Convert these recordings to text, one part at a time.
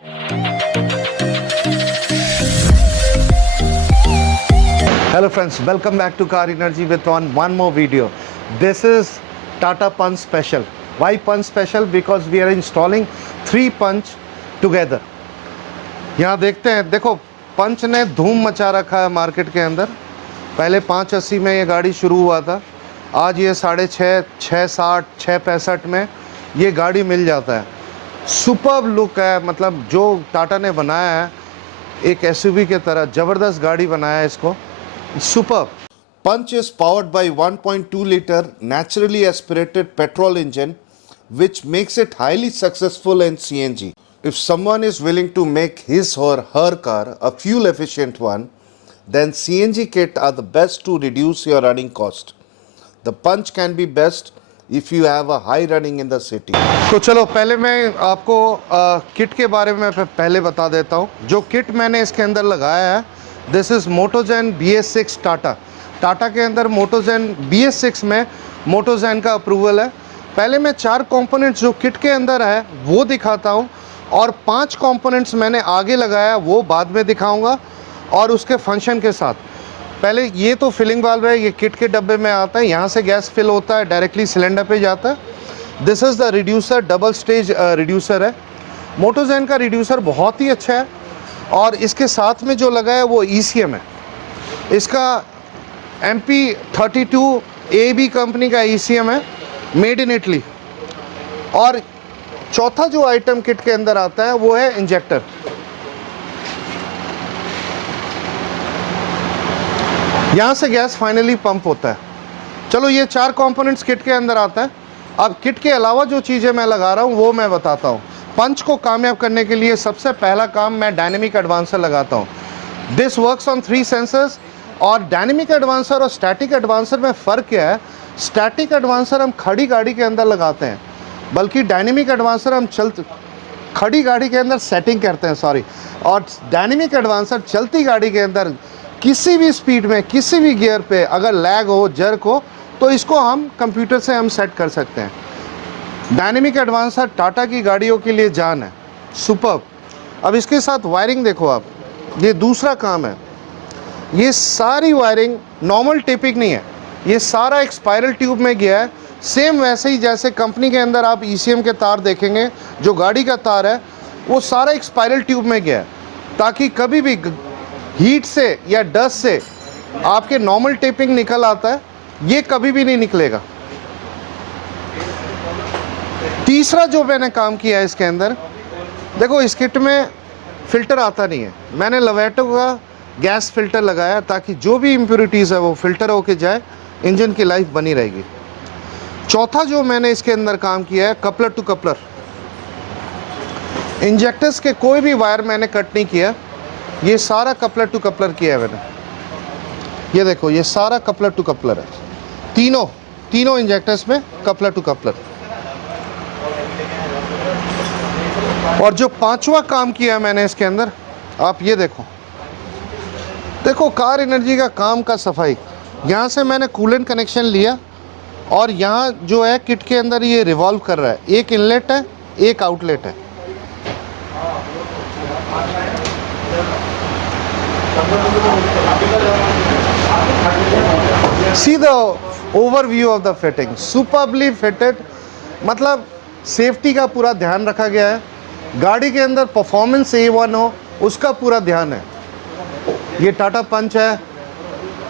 Hello friends, welcome back to Car Energy with one more video. This is Tata Punch Special. Why Punch Special? Because we are installing 3 Punch together. यहाँ देखते हैं, देखो पंच ने धूम मचा रखा है मार्केट के अंदर। पहले 580 में ये गाड़ी शुरू हुआ था, आज ये 6.5, 660, 665 में ये गाड़ी मिल जाता है। सुपर्ब लुक है, मतलब जो टाटा ने बनाया है एक एसयूवी के तरह ज़बरदस्त गाड़ी बनाया है इसको। Superb. Punch is powered by 1.2 liter naturally aspirated petrol engine, which makes it highly successful in CNG. If someone is willing to make his or her car a fuel efficient one, then CNG kit are the best to reduce your running cost. The Punch can be best if you have a high running in the city. तो चलो पहले मैं आपको kit के बारे में पहले बता देता हूँ। जो किट मैंने इसके अंदर लगाया है, this is Motogen BS6 Tata के अंदर मोटोजेन BS6 में मोटोजेन का अप्रूवल है। पहले मैं 4 कंपोनेंट्स जो किट के अंदर है वो दिखाता हूँ, और 5 कंपोनेंट्स मैंने आगे लगाया वो बाद में दिखाऊंगा और उसके फंक्शन के साथ। पहले ये तो फिलिंग वाल्व है, ये किट के डब्बे में आता है, यहाँ से गैस फिल होता है, डायरेक्टली सिलेंडर पे जाता है। This is the reducer, double stage reducer है। मोटोजेन का रिड्यूसर बहुत ही अच्छा है, और इसके साथ में जो लगा है वो ECM है। इसका MP32 AB कंपनी का ECM है, मेड इन इटली। और चौथा जो आइटम किट के अंदर आता है वो है इंजेक्टर। यहाँ से गैस फाइनली पंप होता है। चलो ये 4 कंपोनेंट्स किट के अंदर आता है। अब किट के अलावा जो चीज़ें मैं लगा रहा हूँ वो मैं बताता हूँ। पंच को कामयाब करने के लिए सबसे पहला काम मैं डायनेमिक एडवांसर लगाता हूँ। This works on 3 sensors. और डायनेमिक एडवांसर और स्टैटिक एडवांसर में फ़र्क क्या है? स्टैटिक एडवांसर हम खड़ी गाड़ी के अंदर लगाते हैं, बल्कि डायनेमिक एडवांसर हम खड़ी गाड़ी के अंदर सेटिंग करते हैं, सॉरी। और डायनेमिक एडवांसर चलती गाड़ी के अंदर किसी भी स्पीड में, किसी भी गियर पे अगर लैग हो, जर्क हो, तो इसको हम कंप्यूटर से हम सेट कर सकते हैं। डायनेमिक एडवांसर टाटा की गाड़ियों के लिए जान है, सुपर्ब। अब इसके साथ वायरिंग देखो आप, ये दूसरा काम है। ये सारी वायरिंग नॉर्मल टेपिंग नहीं है, ये सारा एक स्पाइरल ट्यूब में गया है। सेम वैसे ही जैसे कंपनी के अंदर आप ECM के तार देखेंगे, जो गाड़ी का तार है वो सारा एक स्पाइरल ट्यूब में गया है, ताकि कभी भी हीट से या डस्ट से आपके नॉर्मल टेपिंग निकल आता है, ये कभी भी नहीं निकलेगा। तीसरा जो मैंने काम किया है इसके अंदर, देखो इस किट में फ़िल्टर आता नहीं है, मैंने लवेटो का गैस फ़िल्टर लगाया ताकि जो भी इम्प्योरिटीज़ है वो फ़िल्टर होके जाए, इंजन की लाइफ बनी रहेगी। चौथा जो मैंने इसके अंदर काम किया है, कपलर टू कपलर। इंजेक्टर्स के कोई भी वायर मैंने कट नहीं किया, ये सारा कपलर टू कपलर किया है मैंने। ये देखो ये सारा कपलर टू कपलर है, तीनों इंजेक्टर्स में कपलर टू कपलर। और जो 5वां काम किया है मैंने इसके अंदर, आप ये देखो कार एनर्जी का काम का सफाई। यहाँ से मैंने कूलेंट कनेक्शन लिया, और यहाँ जो है किट के अंदर ये रिवॉल्व कर रहा है। एक इनलेट है, एक आउटलेट है। See the overview of the fitting, superbly fitted। मतलब सेफ्टी का पूरा ध्यान रखा गया है, गाड़ी के अंदर परफॉर्मेंस A1 हो उसका पूरा ध्यान है। ये टाटा पंच है,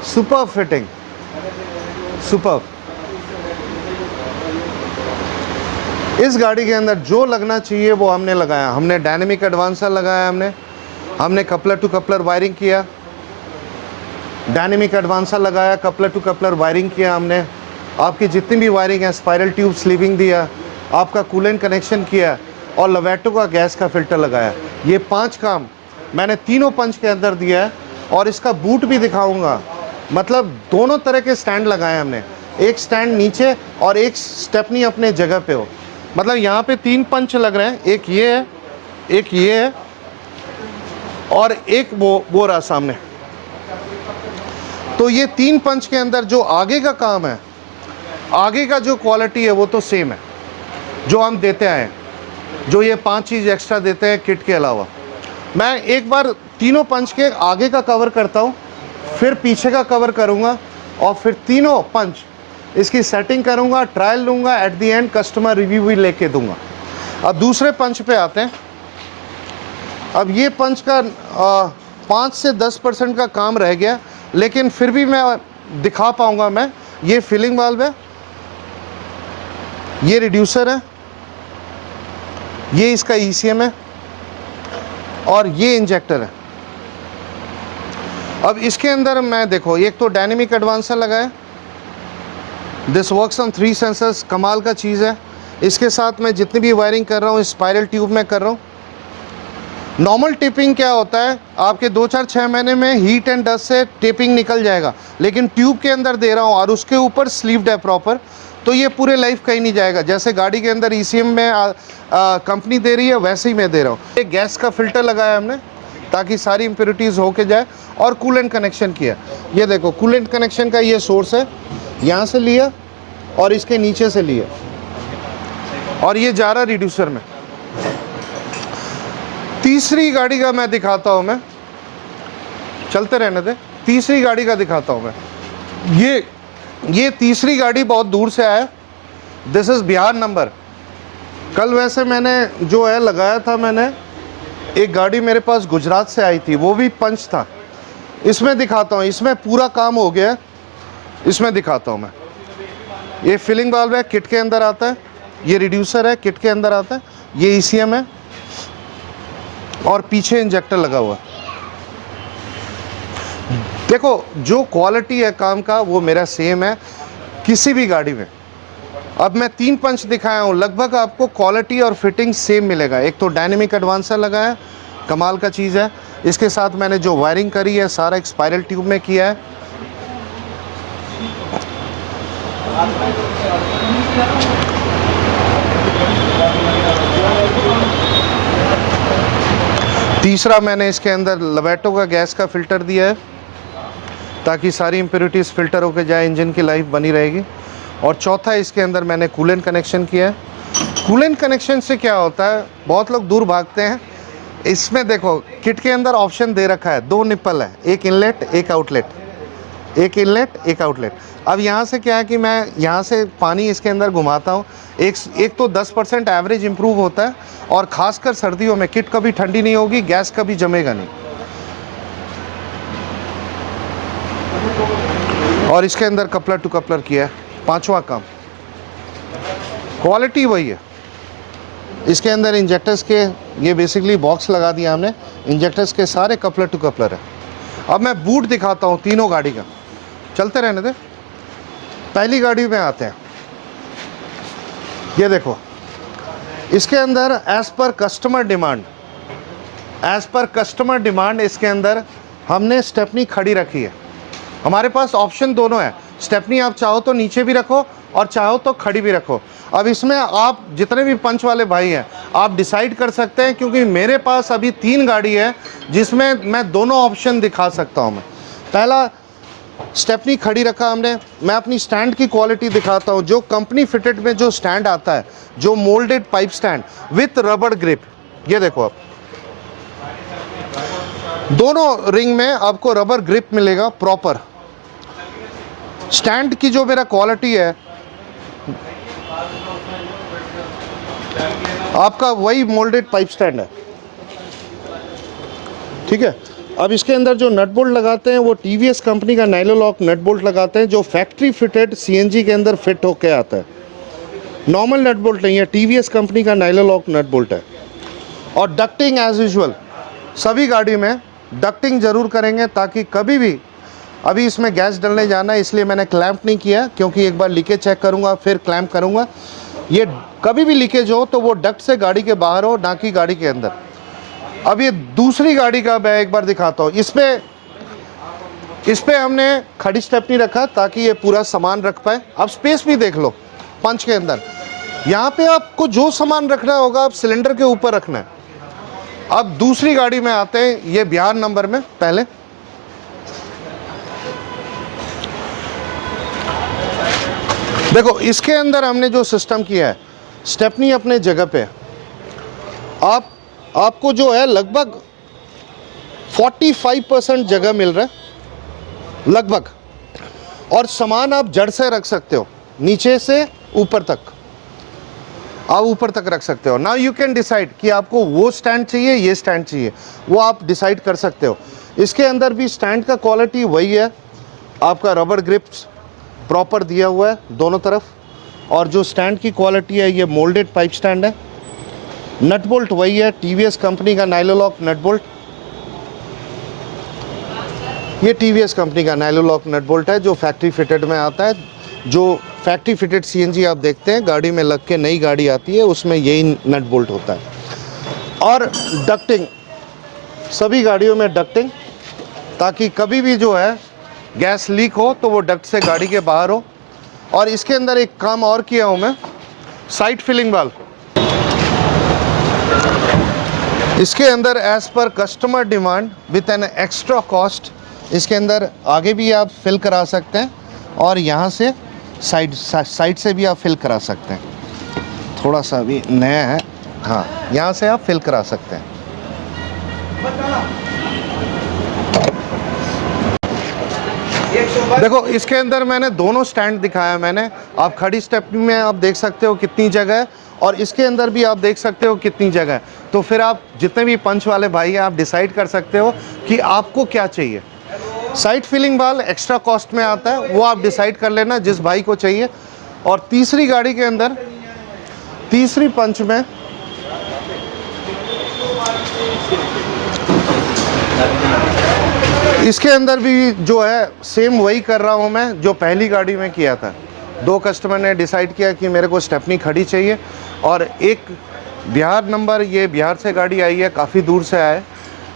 सुपर फिटिंग, सुपर। इस गाड़ी के अंदर जो लगना चाहिए वो हमने लगाया। हमने डायनेमिक एडवांसर लगाया, हमने कपलर टू कपलर वायरिंग किया, डायनेमिक एडवांसर लगाया, कपलर टू कपलर वायरिंग किया हमने। आपकी जितनी भी वायरिंग है, स्पाइरल ट्यूब स्लीविंग दिया, आपका कूलेंट कनेक्शन किया, और लवेटो का गैस का फिल्टर लगाया। ये 5 काम मैंने तीनों पंच के अंदर दिया है, और इसका बूट भी दिखाऊंगा। मतलब दोनों तरह के स्टैंड लगाए हमने, एक स्टैंड नीचे और एक स्टेपनी अपने जगह पे हो। मतलब यहाँ पे 3 पंच लग रहे हैं, एक ये है, एक ये है, और एक वो रहा सामने। तो ये 3 पंच के अंदर जो आगे का काम है, आगे का जो क्वालिटी है वो तो सेम है जो हम देते आए हैं। जो ये 5 चीज़ एक्स्ट्रा देते हैं किट के अलावा। मैं एक बार तीनों पंच के आगे का कवर करता हूँ, फिर पीछे का कवर करूँगा और फिर तीनों पंच इसकी सेटिंग करूँगा, ट्रायल लूँगा, eight the and customer review भी लेके दूँगा। अब दूसरे पंच पे आते हैं। अब ये पंच का 5 से 10% का काम रह गया, लेकिन फिर भी मैं दिखा पाऊँगा। मैं ये फिलिंग वाल्व है, ये रिड्यूसर है, ये इसका ECM है और ये इंजेक्टर है। अब इसके अंदर मैं देखो, एक तो डायनेमिक एडवांसर लगा है, दिस वर्क्स ऑन 3 सेंसर्स, कमाल का चीज़ है। इसके साथ मैं जितनी भी वायरिंग कर रहा हूँ स्पाइरल ट्यूब में कर रहा हूँ। नॉर्मल टेपिंग क्या होता है, आपके 2-4-6 महीने में हीट एंड डस्ट से टेपिंग निकल जाएगा, लेकिन ट्यूब के अंदर दे रहा हूँ और उसके ऊपर स्लीव्ड है प्रॉपर, तो ये पूरे लाइफ कहीं नहीं जाएगा। जैसे गाड़ी के अंदर ECM में कंपनी दे रही है, वैसे ही मैं दे रहा हूँ। एक गैस का फिल्टर लगाया हमने ताकि सारी इम्प्योरिटीज़ होके जाए, और कूलेंट कनेक्शन किया। ये देखो कूलेंट कनेक्शन का ये सोर्स है, यहाँ से लिया और इसके नीचे से लिया, और ये जा रहा रिड्यूसर में। तीसरी गाड़ी का मैं दिखाता हूँ, मैं चलते रहने दे, तीसरी गाड़ी का दिखाता हूँ मैं। ये तीसरी गाड़ी बहुत दूर से आया, दिस इज़ बिहार नंबर। कल वैसे मैंने जो है लगाया था, मैंने एक गाड़ी मेरे पास गुजरात से आई थी, वो भी पंच था। इसमें दिखाता हूँ, इसमें पूरा काम हो गया, इसमें दिखाता हूँ मैं। ये फिलिंग वाल्व है, किट के अंदर आता है, ये रिड्यूसर है, किट के अंदर आता है, ये ECM है और पीछे इंजेक्टर लगा हुआ है। देखो जो क्वालिटी है काम का वो मेरा सेम है किसी भी गाड़ी में। अब मैं 3 पंच दिखाया हूँ, लगभग आपको क्वालिटी और फिटिंग सेम मिलेगा। एक तो डायनेमिक एडवांसर लगा है, कमाल का चीज़ है। इसके साथ मैंने जो वायरिंग करी है सारा एक स्पाइरल ट्यूब में किया है। तीसरा मैंने इसके अंदर लवेटो का गैस का फिल्टर दिया है ताकि सारी इम्प्योरिटीज़ फिल्टर होकर जाए, इंजन की लाइफ बनी रहेगी। और चौथा इसके अंदर मैंने कूलेंट कनेक्शन किया है। कूलेंट कनेक्शन से क्या होता है, बहुत लोग दूर भागते हैं। इसमें देखो किट के अंदर ऑप्शन दे रखा है, 2 निप्पल है, एक इनलेट एक आउटलेट, एक इनलेट एक आउटलेट। अब यहाँ से क्या है कि मैं यहाँ से पानी इसके अंदर घुमाता हूँ, एक तो 10% एवरेज इम्प्रूव होता है, और ख़ासकर सर्दियों में किट कभी ठंडी नहीं होगी, गैस कभी जमेगा नहीं। और इसके अंदर कपलर टू कपलर किया है, 5वां काम। क्वालिटी वही है। इसके अंदर इंजेक्टर्स के ये बेसिकली बॉक्स लगा दिया हमने, इंजेक्टर्स के सारे कपलर टू कपलर है। अब मैं बूट दिखाता हूँ तीनों गाड़ी का, चलते रहने दे। पहली गाड़ी में आते हैं, ये देखो इसके अंदर एज़ पर कस्टमर डिमांड इसके अंदर हमने स्टेपनी खड़ी रखी है। हमारे पास ऑप्शन दोनों है, स्टेपनी आप चाहो तो नीचे भी रखो और चाहो तो खड़ी भी रखो। अब इसमें आप जितने भी पंच वाले भाई हैं आप डिसाइड कर सकते हैं, क्योंकि मेरे पास अभी 3 गाड़ी है जिसमें मैं दोनों ऑप्शन दिखा सकता हूं। मैं पहला स्टेपनी खड़ी रखा हमने। मैं अपनी स्टैंड की क्वालिटी दिखाता हूं, जो कंपनी फिटेड में जो स्टैंड आता है, जो moulded pipe stand with rubber grip, ये देखो आप दोनों रिंग में आपको रबर ग्रिप मिलेगा प्रॉपर। स्टैंड की जो मेरा क्वालिटी है आपका वही मोल्डेड पाइप स्टैंड है, ठीक है। अब इसके अंदर जो नट बोल्ट लगाते हैं वो TVS कंपनी का नाइलोलॉक नट बोल्ट लगाते हैं, जो फैक्ट्री फिटेड CNG के अंदर फिट होके आता है। नॉर्मल नट बोल्ट नहीं है, TVS कंपनी का नाइलोलॉक नट बोल्ट है। और डक्टिंग एज यूजुअल सभी गाड़ी में डक्टिंग ज़रूर करेंगे, ताकि कभी भी, अभी इसमें गैस डलने जाना है इसलिए मैंने क्लैंप नहीं किया, क्योंकि एक बार लीकेज चेक करूंगा फिर क्लैंप करूंगा। ये कभी भी लीकेज हो तो वो डक्ट से गाड़ी के बाहर हो, ना कि गाड़ी के अंदर। अब ये दूसरी गाड़ी का मैं एक बार दिखाता हूँ। इस पे हमने खड़ी स्टेपनी रखा ताकि ये पूरा सामान रख पाए। अब स्पेस भी देख लो पंच के अंदर, यहाँ पे आपको जो सामान रखना होगा आप सिलेंडर के ऊपर रखना है। अब दूसरी गाड़ी में आते हैं, ये बिहार नंबर में। पहले देखो इसके अंदर हमने जो सिस्टम किया है, स्टेपनी अपने जगह पे, आपको जो है लगभग 45% जगह मिल रहा है लगभग, और सामान आप जड़ से रख सकते हो, नीचे से ऊपर तक आप ऊपर तक रख सकते हो। नाउ यू कैन डिसाइड कि आपको वो स्टैंड चाहिए, ये स्टैंड चाहिए, वो आप डिसाइड कर सकते हो। इसके अंदर भी स्टैंड का क्वालिटी वही है, आपका रबर ग्रिप्स प्रॉपर दिया हुआ है दोनों तरफ, और जो स्टैंड की क्वालिटी है ये मोल्डेड पाइप स्टैंड है। नट बोल्ट वही है, टीवीएस कंपनी का नाइलोलॉक नट बोल्ट, ये टीवीएस कंपनी का नाइलोलॉक नट बोल्ट है जो फैक्ट्री फिटेड में आता है। जो फैक्ट्री फिटेड सीएनजी आप देखते हैं गाड़ी में लग के नई गाड़ी आती है उसमें यही नट बोल्ट होता है। और डक्टिंग, सभी गाड़ियों में डक्टिंग, ताकि कभी भी जो है गैस लीक हो तो वो डक्ट से गाड़ी के बाहर हो। और इसके अंदर एक काम और किया हूँ मैं, साइड फिलिंग वाल्व। इसके अंदर एज पर customer demand with an extra cost, इसके अंदर आगे भी आप फिल करा सकते हैं और यहाँ से साइड से भी आप फिल करा सकते हैं। थोड़ा सा भी नया है, हाँ, यहाँ से आप फिल करा सकते हैं। देखो इसके अंदर मैंने दोनों स्टैंड दिखाया मैंने, आप खड़ी स्टेपनी में आप देख सकते हो कितनी जगह है, और इसके अंदर भी आप देख सकते हो कितनी जगह है। तो फिर आप जितने भी पंच वाले भाई हैं आप डिसाइड कर सकते हो कि आपको क्या चाहिए। साइड फिलिंग वाल एक्स्ट्रा कॉस्ट में आता है, वो आप डिसाइड कर लेना जिस भाई को चाहिए। और तीसरी गाड़ी के अंदर, तीसरी पंच में इसके अंदर भी जो है सेम वही कर रहा हूँ मैं जो पहली गाड़ी में किया था। दो कस्टमर ने डिसाइड किया कि मेरे को स्टेपनी खड़ी चाहिए, और एक बिहार नंबर, ये बिहार से गाड़ी आई है, काफ़ी दूर से आए,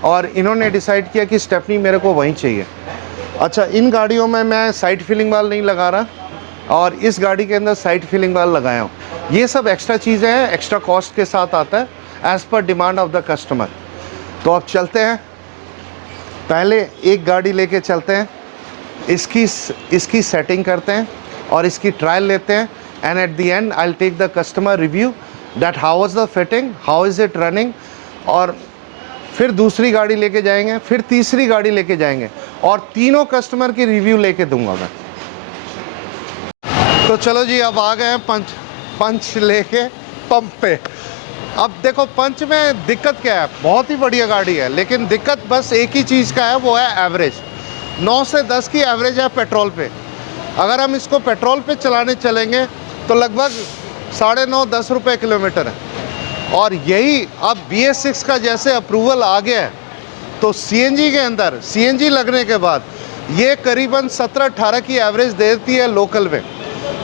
और इन्होंने डिसाइड किया कि स्टेपनी मेरे को वहीं चाहिए। अच्छा, इन गाड़ियों में मैं साइड फिलिंग वाल नहीं लगा रहा, और इस गाड़ी के अंदर साइड फिलिंग वाल लगाया हूँ। ये सब एक्स्ट्रा चीज़ें हैं, एक्स्ट्रा कॉस्ट के साथ आता है as per demand of the customer. तो अब चलते हैं, पहले एक गाड़ी लेके चलते हैं, इसकी सेटिंग करते हैं और इसकी ट्रायल लेते हैं, and at the end I will take the customer review that how was the fitting, how is it running. और फिर दूसरी गाड़ी लेके जाएंगे, फिर तीसरी गाड़ी लेके जाएंगे, और तीनों कस्टमर की रिव्यू लेके दूंगा मैं। तो चलो जी, अब आ गए हैं पंच लेके पंप पे। अब देखो पंच में दिक्कत क्या है, बहुत ही बढ़िया गाड़ी है, लेकिन दिक्कत बस एक ही चीज़ का है, वो है एवरेज। 9 से 10 की एवरेज है पेट्रोल पे। अगर हम इसको पेट्रोल पे चलाने चलेंगे तो लगभग 9.5-10 रुपये किलोमीटर है। और यही अब BS6 का जैसे अप्रूवल आ गया है, तो CNG के अंदर CNG लगने के बाद ये करीबन 17-18 की एवरेज देती है लोकल में,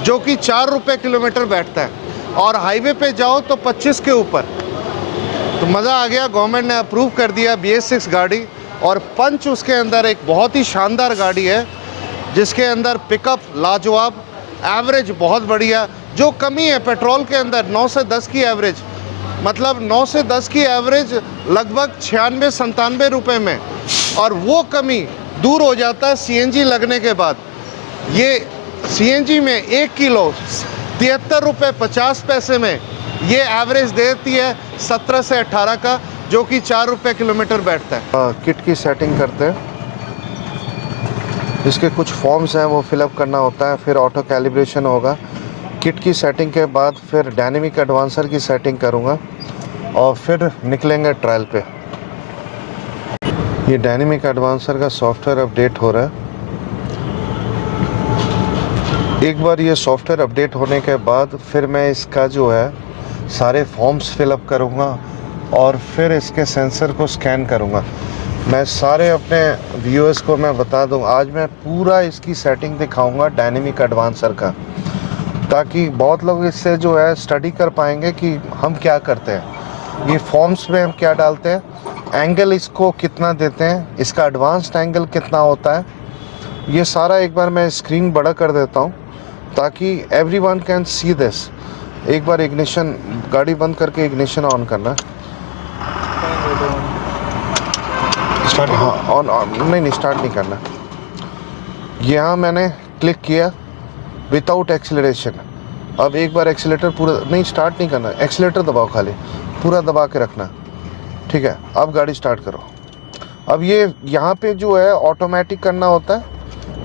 जो कि 4 रुपये किलोमीटर बैठता है, और हाईवे पे जाओ तो 25 के ऊपर। तो मज़ा आ गया, गवर्नमेंट ने अप्रूव कर दिया BS6 गाड़ी। और पंच उसके अंदर एक बहुत ही शानदार गाड़ी है, जिसके अंदर पिकअप लाजवाब, एवरेज बहुत बढ़िया। जो कमी है पेट्रोल के अंदर 9 से 10 की एवरेज, मतलब 9 से 10 की एवरेज लगभग 96-97 रुपये में, और वो कमी दूर हो जाता है CNG लगने के बाद। ये CNG में 1 किलो 73 रुपये 50 पैसे में ये एवरेज देती है 17 से 18 का, जो कि 4 रुपये किलोमीटर बैठता है। किट की सेटिंग करते हैं, इसके कुछ फॉर्म्स हैं वो फिलअप करना होता है, फिर ऑटो कैलिब्रेशन होगा। किट की सेटिंग के बाद फिर डायनेमिक एडवांसर की सेटिंग करूँगा, और फिर निकलेंगे ट्रायल पे। ये डायनेमिक एडवांसर का सॉफ्टवेयर अपडेट हो रहा है। एक बार ये सॉफ्टवेयर अपडेट होने के बाद फिर मैं इसका जो है सारे फॉर्म्स फिलअप करूँगा, और फिर इसके सेंसर को स्कैन करूँगा। मैं सारे अपने व्यूअर्स को मैं बता दूँ, आज मैं पूरा इसकी सेटिंग दिखाऊँगा डायनेमिक एडवांसर का, ताकि बहुत लोग इससे जो है स्टडी कर पाएंगे कि हम क्या करते हैं, ये फॉर्म्स में हम क्या डालते हैं, एंगल इसको कितना देते हैं, इसका एडवांस्ड एंगल कितना होता है। ये सारा एक बार मैं स्क्रीन बड़ा कर देता हूँ ताकि एवरीवन कैन सी दिस। एक बार इग्निशन, गाड़ी बंद करके इग्निशन ऑन करना, स्टार्ट, हाँ ऑन, नहीं स्टार्ट नहीं करना। यहाँ मैंने क्लिक किया विदाउट एक्सीलरेशन। अब एक बार एक्सीलेटर पूरा नहीं, स्टार्ट नहीं करना, एक्सीलेटर दबाओ खाली, पूरा दबा के रखना, ठीक है। अब गाड़ी स्टार्ट करो। अब ये यहाँ पे जो है ऑटोमेटिक करना होता है,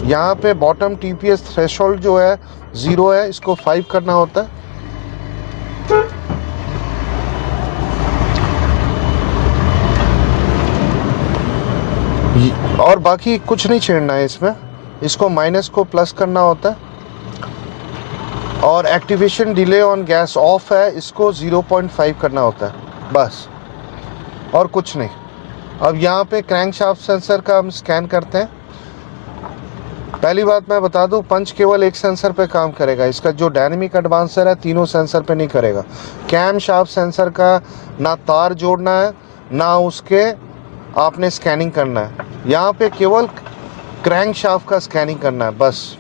यहाँ पे बॉटम TPS थ्रेशोल्ड जो है 0 है, इसको 5 करना होता है। और बाकी कुछ नहीं छेड़ना है इसमें, इसको माइनस को प्लस करना होता है। और activation delay on gas off है, इसको 0.5 करना होता है बस, और कुछ नहीं। अब यहाँ पे क्रैंकशाफ्ट सेंसर का हम स्कैन करते हैं। पहली बात मैं बता दूं, पंच केवल एक सेंसर पे काम करेगा, इसका जो डायनेमिक एडवांसर है तीनों सेंसर पे नहीं करेगा। कैम शाफ्ट सेंसर का ना तार जोड़ना है ना उसके आपने स्कैनिंग करना है, यहाँ पे केवल क्रैंक शाफ्ट का स्कैनिंग करना है बस।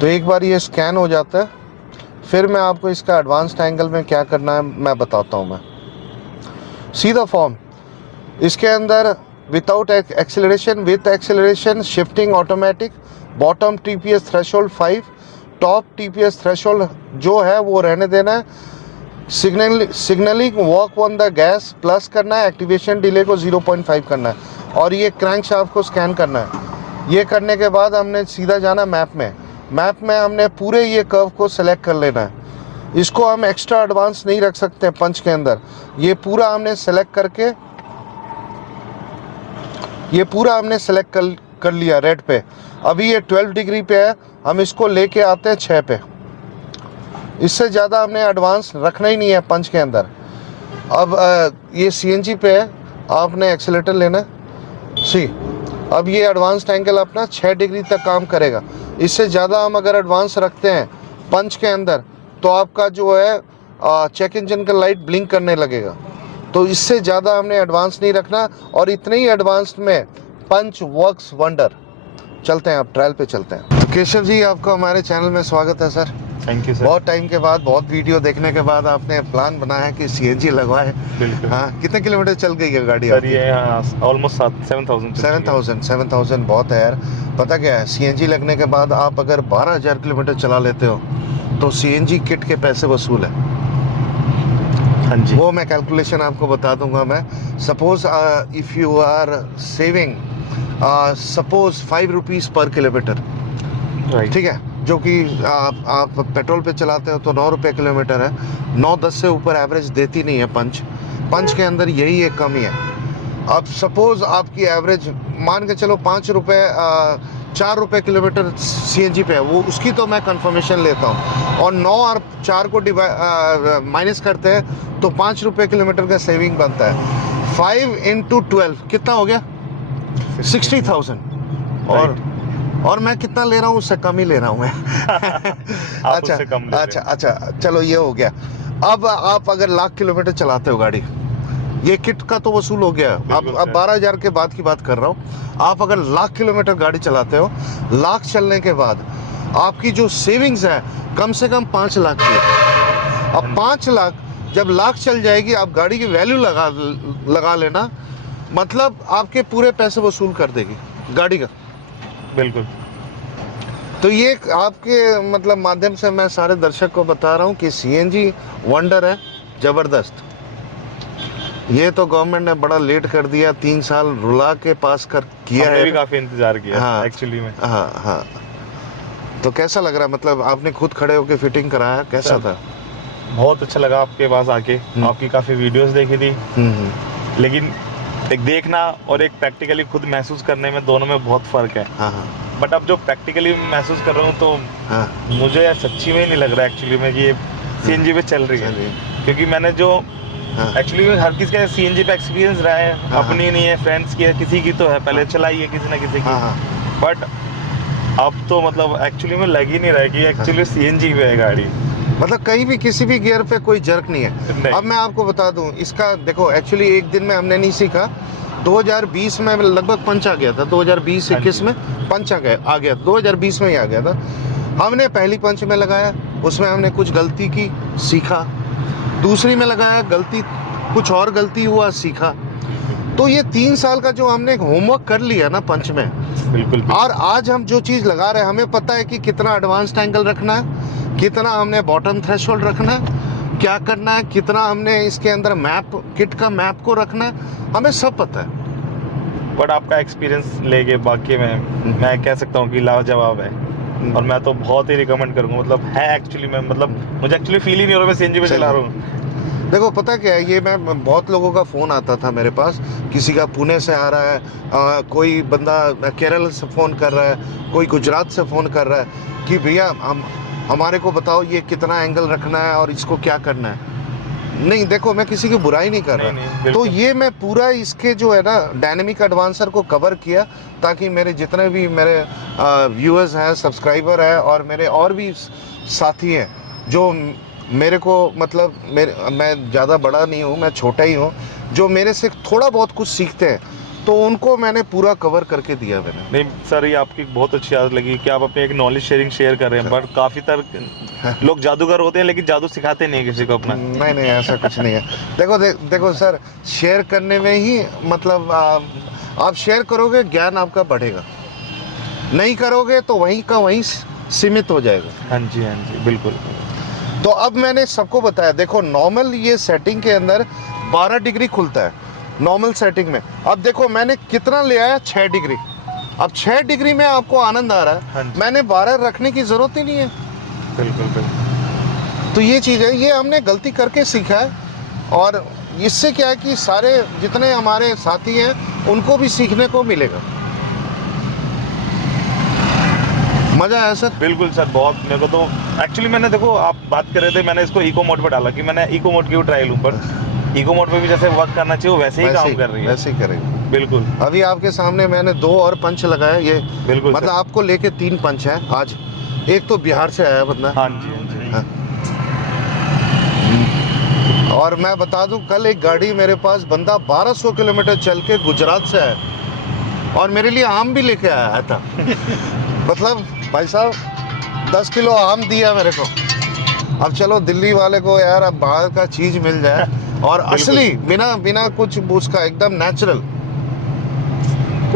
तो एक बार ये स्कैन हो जाता है, फिर मैं आपको इसका एडवांस्ड एंगल में क्या करना है मैं बताता हूँ। मैं सीधा फॉर्म इसके अंदर without acceleration, with acceleration, shifting automatic, bottom TPS threshold 5, top TPS threshold जो है वो रहने देना है। Signalling walk on the gas plus करना है, एक्टिवेशन डिले को 0.5 करना है, और ये क्रैंक शाफ्ट को स्कैन करना है। ये करने के बाद हमने सीधा जाना मैप में। मैप में हमने पूरे ये कर्व को सेलेक्ट कर लेना है। इसको हम एक्स्ट्रा एडवांस नहीं रख सकते पंच के अंदर। ये पूरा हमने सेलेक्ट करके, ये पूरा हमने सेलेक्ट कर लिया रेड पे। अभी ये 12 डिग्री पे है, हम इसको लेके आते हैं 6 पे। इससे ज़्यादा हमने एडवांस रखना ही नहीं है पंच के अंदर। अब ये CNG पे है, आपने एक्सीलेटर लेना है। अब ये एडवांस्ड एंगल अपना 6 डिग्री तक काम करेगा। इससे ज़्यादा हम अगर एडवांस रखते हैं पंच के अंदर तो आपका जो है चेक इंजन का लाइट ब्लिंक करने लगेगा। तो इससे ज़्यादा हमने एडवांस नहीं रखना, और इतने ही एडवांस में पंच वर्क्स वंडर। चलते हैं, अब ट्रायल पे चलते हैं। तो केशव जी, आपका हमारे चैनल में स्वागत है सर। Thank you sir. बहुत टाइम के बाद, बहुत वीडियो देखने के बाद आपने प्लान बनाया कि CNG लगवाए। बिल्कुल। हाँ, कितने किलोमीटर चल गई है गाड़ी? सर ये ऑलमोस्ट 7,000 बहुत है यार। पता क्या है, CNG लगने के बाद आप अगर 12,000 किलोमीटर चला लेते हो तो CNG किट के पैसे वसूल है। हाँ जी। वो मैं कैलकुलेशन आपको बता दूंगा। मैं suppose if you are saving suppose 5 rupees per kilometre, ठीक है, जो कि आप पेट्रोल पे चलाते हो तो 9 रुपये किलोमीटर है। 9-10 से ऊपर एवरेज देती नहीं है पंच के अंदर, यही एक कमी है। अब सपोज आपकी एवरेज मान के चलो 5 रुपये 4 रुपये किलोमीटर CNG पे है, वो उसकी तो मैं कंफर्मेशन लेता हूँ, और 9 और 4 को माइनस करते हैं तो 5 रुपये किलोमीटर का सेविंग बनता है। 5 × 12 कितना हो गया? 60,000। और मैं कितना ले रहा हूँ? उससे कम ही ले रहा हूँ मैं। अच्छा, चलो ये हो गया। अब आप अगर 1,00,000 किलोमीटर चलाते हो गाड़ी, ये किट का तो वसूल हो गया। अब 12,000 के बाद की बात कर रहा हूँ। आप अगर 1,00,000 किलोमीटर गाड़ी चलाते हो, 1,00,000 चलने के बाद आपकी जो सेविंग्स है कम से कम 5 लाख की है। अब 5 लाख जब 1,00,000 चल जाएगी, आप गाड़ी की वैल्यू लगा लेना, मतलब आपके पूरे पैसे वसूल कर देगी गाड़ी का। बिल्कुल। तो ये आपके मतलब माध्यम से मैं सारे दर्शक को बता रहा हूँ कि CNG वंडर है, ज़बरदस्त। ये तो गवर्नमेंट ने बड़ा लेट कर दिया, 3 साल रुला के पास कर किया है। भी काफ़ी इंतजार किया। हाँ, एक्चुअली में। हाँ। तो कैसा लग रहा है, मतलब आपने खुद खड़े होकर फिटिंग कराया, कैसा था? बहुत अच्छा लगा आपके पास आके। आपकी काफ़ी वीडियोस देखी थी, लेकिन एक देखना और एक प्रैक्टिकली खुद महसूस करने में, दोनों में बहुत फ़र्क है। हाँ। बट अब जो प्रैक्टिकली महसूस कर रहा हूँ तो मुझे सच्ची में नहीं लग रहा एक्चुअली में कि ये CNG पे चल रही है, क्योंकि मैंने जो एक्चुअली में हर किसी का CNG पे एक्सपीरियंस रहा है, अपनी नहीं है, फ्रेंड्स की है, किसी की तो है, पहले चलाई है किसी ना किसी की। बट अब तो मतलब एक्चुअली में लग ही नहीं रहा है कि एक्चुअली CNG पे है गाड़ी। मतलब कहीं भी किसी भी गियर पे कोई जर्क नहीं है। अब मैं आपको बता दूं, इसका देखो एक्चुअली एक दिन में हमने नहीं सीखा। 2020 में लगभग पंच आ गया था, 2020-21 में पंच आ गया 2020 में ही आ गया था। हमने पहली पंच में लगाया, उसमें हमने कुछ गलती की, सीखा। दूसरी में लगाया, कुछ और गलती हुआ, सीखा। तो ये 3 साल का जो हमने होमवर्क कर लिया ना पंच में, बिल्कुल। और आज हम जो चीज़ लगा रहे हैं, हमें पता है कि कितना एडवांस्ड एंगल रखना है, कितना हमने बॉटम थ्रेशोल्ड रखना है, क्या करना है, कितना हमने इसके अंदर मैप, किट का मैप को रखना है, हमें सब पता है। बट आपका एक्सपीरियंस लेके बाकी में मैं कह सकता हूँ कि लाजवाब है, और मैं तो बहुत ही रिकमेंड करूँगा। मतलब है एक्चुअली में, मतलब मुझे एक्चुअली फील ही नहीं हो रहा मैं सीएनजी पे चला रहा हूँ। देखो पता क्या है, ये मैं बहुत लोगों का फ़ोन आता था मेरे पास, किसी का पुणे से आ रहा है, कोई बंदा केरल से फ़ोन कर रहा है, कोई गुजरात से फ़ोन कर रहा है कि भैया हमारे को बताओ ये कितना एंगल रखना है और इसको क्या करना है। नहीं देखो, मैं किसी की बुराई नहीं कर रहा, तो ये मैं पूरा इसके जो है ना डायनेमिक एडवांसर को कवर किया, ताकि मेरे जितने भी मेरे व्यूअर्स हैं, सब्सक्राइबर हैं, और मेरे और भी साथी हैं जो मेरे को मतलब मैं ज़्यादा बड़ा नहीं हूँ, मैं छोटा ही हूँ, जो मेरे से थोड़ा बहुत कुछ सीखते हैं, तो उनको मैंने पूरा कवर करके दिया मैंने। नहीं सर, ये आपकी बहुत अच्छी आदत लगी कि आप अपनी एक नॉलेज शेयरिंग शेयर कर रहे हैं। बट काफ़ी तरह लोग जादूगर होते हैं लेकिन जादू सिखाते नहीं है किसी को अपना। नहीं नहीं, ऐसा कुछ नहीं है। देखो सर, शेयर करने में ही मतलब आप शेयर करोगे, ज्ञान आपका बढ़ेगा, नहीं करोगे तो वहीं का वहीं सीमित हो जाएगा। हाँ जी बिल्कुल। तो अब मैंने सबको बताया, देखो नॉर्मल ये सेटिंग के अंदर 12 डिग्री खुलता है नॉर्मल सेटिंग में। अब देखो मैंने कितना ले आया, 6 डिग्री। अब 6 डिग्री में आपको आनंद आ रहा है, हाँ मैंने 12 रखने की ज़रूरत ही नहीं है। बिल्कुल। तो ये चीज़ है, ये हमने गलती करके सीखा है, और इससे क्या है कि सारे जितने हमारे साथी हैं उनको भी सीखने को मिलेगा। मज़ा आया सर? बिल्कुल सर, बहुत। मेरे को तो एक्चुअली मैंने, देखो आप बात कर रहे थे, मैंने इसको इको मोड पे डाला कि मैंने इको मोड की ट्राई लूँ, पर इको मोड पे भी जैसे वर्क करना चाहिए वैसे ही काम कर रही है। वैसे ही करेंगे। बिल्कुल। अभी आपके सामने मैंने 2 और पंच लगाए, ये बिल्कुल मतलब आपको लेके 3 पंच हैं आज। एक तो बिहार से आया बंदा। हाँ जी। हाँ। और मैं बता दूं, कल एक गाड़ी मेरे पास बंदा 1200 किलोमीटर चल के गुजरात से आया, और मेरे लिए आम भी लेके आया था। मतलब भाई साहब 10 किलो आम दिया मेरे को। अब चलो दिल्ली वाले को यार अब बाहर का चीज मिल जाए, और असली बिना कुछ उसका एकदम नेचुरल।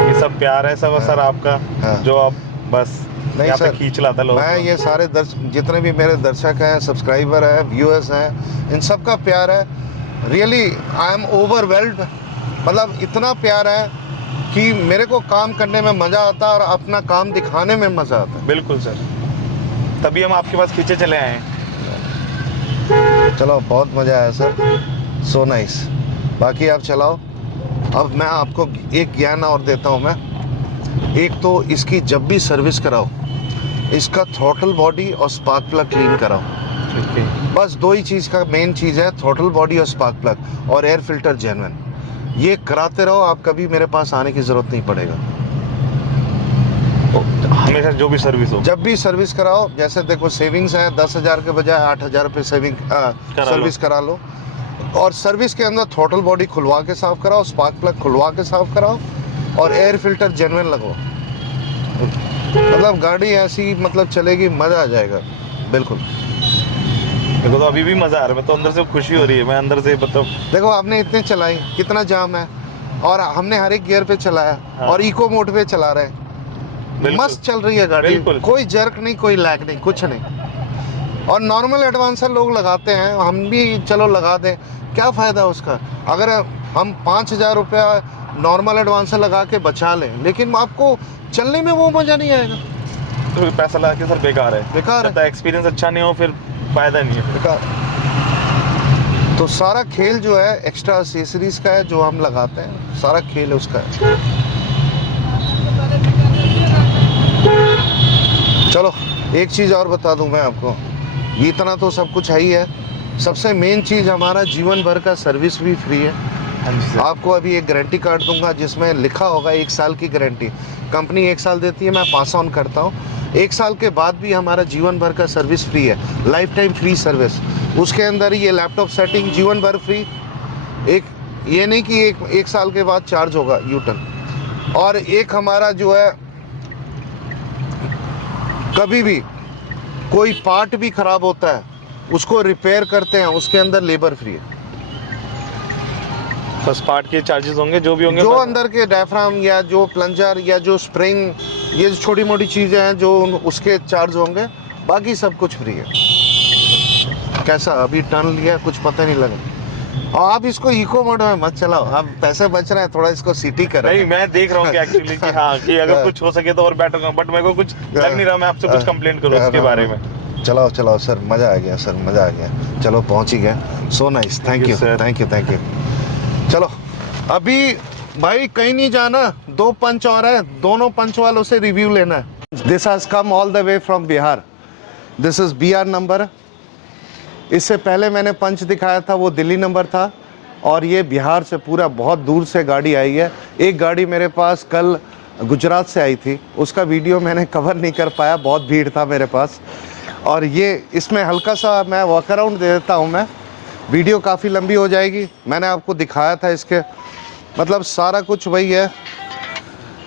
ये सब प्यार है सब सर आपका। हाँ। जो आप बस नहीं यहाँ पे सर, खींच लाता लोग। मैं ये सारे जितने भी मेरे दर्शक हैं, सब्सक्राइबर हैं, व्यूअर्स हैं, इन सब का प्यार है। रियली आई एम ओवरवेल्ड, मतलब इतना प्यार है कि मेरे को काम करने में मज़ा आता है और अपना काम दिखाने में मज़ा आता है। बिल्कुल सर, तभी हम आपके पास खींचे चले आए हैं। चलो बहुत मज़ा आया सर, सो नाइस। बाकी आप चलाओ। अब मैं आपको एक ज्ञान और देता हूँ मैं। एक तो इसकी जब भी सर्विस कराओ, इसका थ्रॉटल बॉडी और स्पार्क प्लग क्लीन कराओ। बस 2 ही चीज़ का मेन चीज़ है, थ्रॉटल बॉडी और स्पार्क प्लग, और एयर फिल्टर जेन्युइन। ये कराते रहो, आप कभी मेरे पास आने की ज़रूरत नहीं पड़ेगा। हमेशा जो भी सर्विस हो, जब भी सर्विस कराओ, जैसे देखो सेविंग्स है 10,000 के बजाय 8,000 रुपये सर्विस करा लो। और सर्विस के अंदर थ्रॉटल बॉडी खुलवा के साफ कराओ, स्पार्क प्लग खुलवा के साफ कराओ, और एयर फिल्टर जेन्युइन लगवाओ। मतलब गाड़ी ऐसी मतलब चलेगी, मज़ा आ जाएगा। बिल्कुल। देखो तो अभी भी मज़ा आ रहा है, मैं तो अंदर से खुशी हो रही है, मैं अंदर से मतलब। देखो आपने इतने चलाई, कितना जाम है, और हमने हर एक गियर पे चलाया। हाँ। और इको मोड पे चला रहे हैं, मस्त चल रही है गाड़ी, कोई जर्क नहीं, कोई लैग नहीं, कुछ नहीं। और नॉर्मल एडवांसर लोग लगाते हैं, हम भी चलो लगा दें, क्या फ़ायदा उसका। अगर हम 5,000 रुपया नॉर्मल एडवांसर लगा के बचा लें, लेकिन आपको चलने में वो मज़ा नहीं आएगा। तो पैसा लगा के सर बेकार है, बेकार है। एक्सपीरियंस अच्छा नहीं हो फिर फ़ायदा नहीं है, बेकार। तो सारा खेल जो है एक्स्ट्रा एक्सेसरीज का है, जो हम लगाते हैं, सारा खेल उसका है। चलो एक चीज़ और बता दूं मैं आपको, इतना तो सब कुछ है ही है, सबसे मेन चीज़ हमारा जीवन भर का सर्विस भी फ्री है। आपको अभी एक गारंटी कार्ड दूंगा जिसमें लिखा होगा 1 साल की गारंटी। कंपनी 1 साल देती है, मैं पास ऑन करता हूँ। 1 साल के बाद भी हमारा जीवन भर का सर्विस फ्री है, लाइफ टाइम फ्री सर्विस। उसके अंदर ये लैपटॉप सेटिंग जीवन भर फ्री। ये नहीं कि एक साल के बाद चार्ज होगा यूटर्न। और एक हमारा जो है, कभी भी कोई पार्ट भी ख़राब होता है उसको रिपेयर करते हैं, उसके अंदर लेबर फ्री है। फर्स्ट पार्ट के चार्जेस होंगे जो भी होंगे, जो अंदर के डायफ्राम या जो प्लंजर या जो स्प्रिंग, ये छोटी मोटी चीज़ें हैं जो उसके चार्ज होंगे, बाकी सब कुछ फ्री है। कैसा अभी टर्न लिया कुछ पता नहीं लगा। और आप इसको इको मोड में मत चलाओ, आप पैसे बच रहे हैं, थोड़ा इसको सिटी करो। नहीं मैं देख रहा हूँ कि एक्चुअली कि हाँ कि अगर कुछ हो सके तो और बेटर होगा, बट मेरे को कुछ लग नहीं रहा मैं आपसे कुछ कंप्लेंट करूँ उसके बारे में। चलाओ चलाओ सर, मज़ा आ गया सर, मज़ा आ गया। चलो पहुंच ही गए, सो nice, thank you thank you thank you. चलो अभी भाई कहीं नहीं जाना, 2 पंच और है, दोनों पंच वालों से रिव्यू लेना है। This has come all the way from Bihar, this is BR number. इससे पहले मैंने पंच दिखाया था वो दिल्ली नंबर था, और ये बिहार से पूरा बहुत दूर से गाड़ी आई है। एक गाड़ी मेरे पास कल गुजरात से आई थी, उसका वीडियो मैंने कवर नहीं कर पाया, बहुत भीड़ था मेरे पास। और ये इसमें हल्का सा मैं वॉक अराउंड दे देता हूँ मैं, वीडियो काफ़ी लंबी हो जाएगी। मैंने आपको दिखाया था इसके मतलब सारा कुछ वही है,